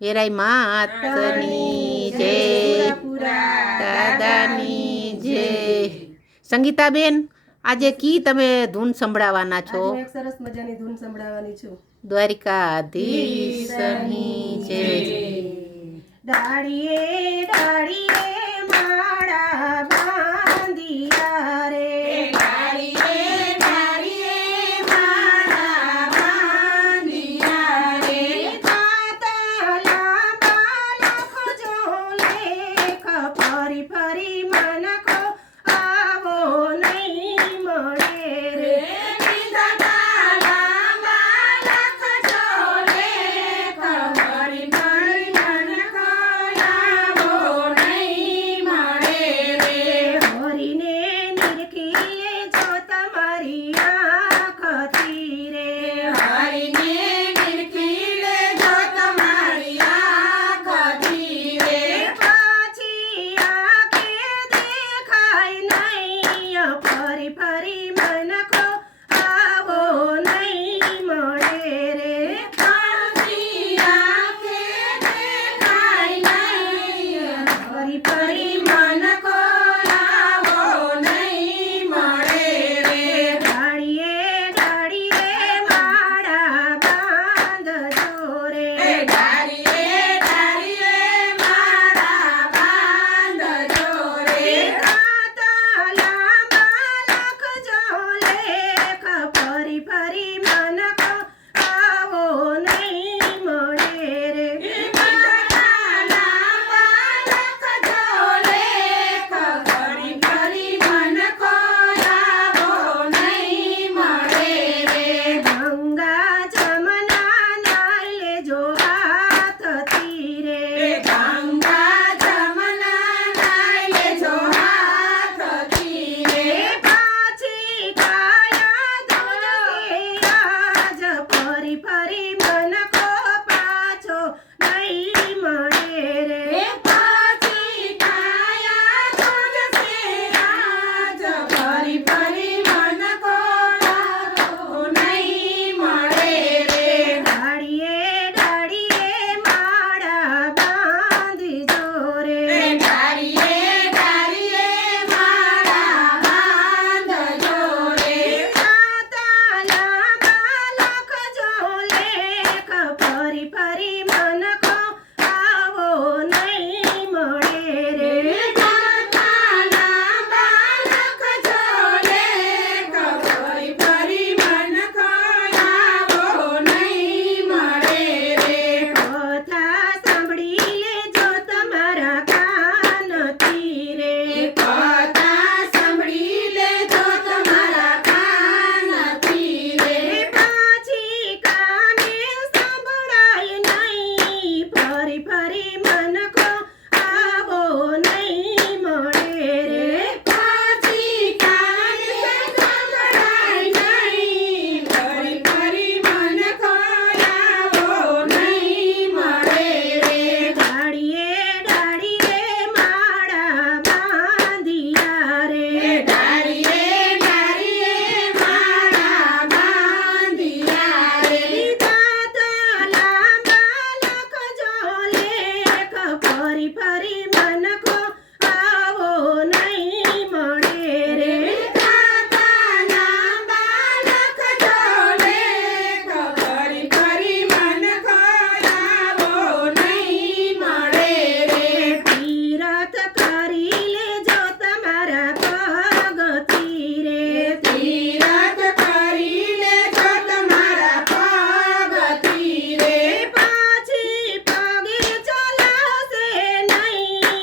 એરાય માતની જય, દાદાની જય. સંગીતાબેન, આજે કી તમે ધૂન સંભળાવવાના છો? આજે એક સરસ મજાની ધૂન સંભળાવવાની છું. દ્વારિકાધીશની જય. ડાળીએ ડાળીએ માળા બાંધિયા રે, ડાળીએ ડાળીએ માળા બાંધિયા રે. તાતા લાંબા લખજો લેખ, ફરી ફરી મનખો આવો નહીં મળે રે. તાતા લાંબા લખજો લેખ, ફરી ફરી મનખો આવો નહીં મળે રે. હરીને નિરખી લેજો તમારી આંખથી રે, હરીને નિરખી લેજો તમારી આંખથી રે. પાછી આંખે દેખાય નહીં, ફરી ફરી મનખો આવો નહીં મળે રે. પાછી આંખે દેખાય નહીં, ફરી ફરી મનખો આવો નહીં મળે રે. ડાળીએ ડાળીએ માળા બાંધજો રે, ડાળીએ ડાળીએ માળા બાંધજો રે. તાતા લાંબા લખજો લેખ, ફરી ફરી મનખો આવો નહીં મળે રે. તાતા લાંબા લખજો લેખ, ફરી ફરી મનખો આવો નહીં મળે રે. ગંગા જમના નાઈ લેજો હાથથી રે, ગંગા જમના નાઈ લેજો હાથથી રે. પાછી કાયા ધોજે આજ, ફરી ફરી મનખો પાછો નહીં મળે રે. પાછી કાયા ધોજે આજ, ફરી ફરી મનખો પાછો નહીં મળે રે. ડાળીએ ડાળીએ માળા બાંધજો રે, ડાળીએ ડાળીએ માળા બાંધજો રે. તાતા લાંબા લખજો લેખ, ફરી ફરી મનખો આવો નહીં મળે રે. તાતા લાંબા લખજો લેખ, ફરી ફરી મનખો આવો નહીં મળે રે. કથા સાંભળી લેજો તમારા કાનથી રે, કથા સાંભળી લેજો તમારા કાનથી રે. પાછી કાને સંભળાય નહીં, ફરી ફરી મનખો આવો નહીં મળે રે. પાછી કાને સંભળાય નહીં, ફરી ફરી મનખો આવો નહીં મળે રે. ડાળીએ ડાળીએ માળા બાંધિયા રે, ડાળીએ ડાળીએ માળા બાંધિયા રે. તાતા લાંબા લખજો લેખ, ફરી ફરી મનખો આવો નહીં મળે રે. તાતા લાંબા લખજો લેખ, ફરી ફરી મનખો આવો નહીં મળે રે. તીરથ કરી લેજો તમારા પગથી રે, તીરથ કરી લેજો તમારા પગથી રે. પાછી પગે ચલાશે નહીં,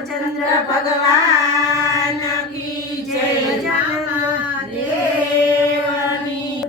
રામચંદ્ર ભગવાન કી જય. ગજાનન દેવની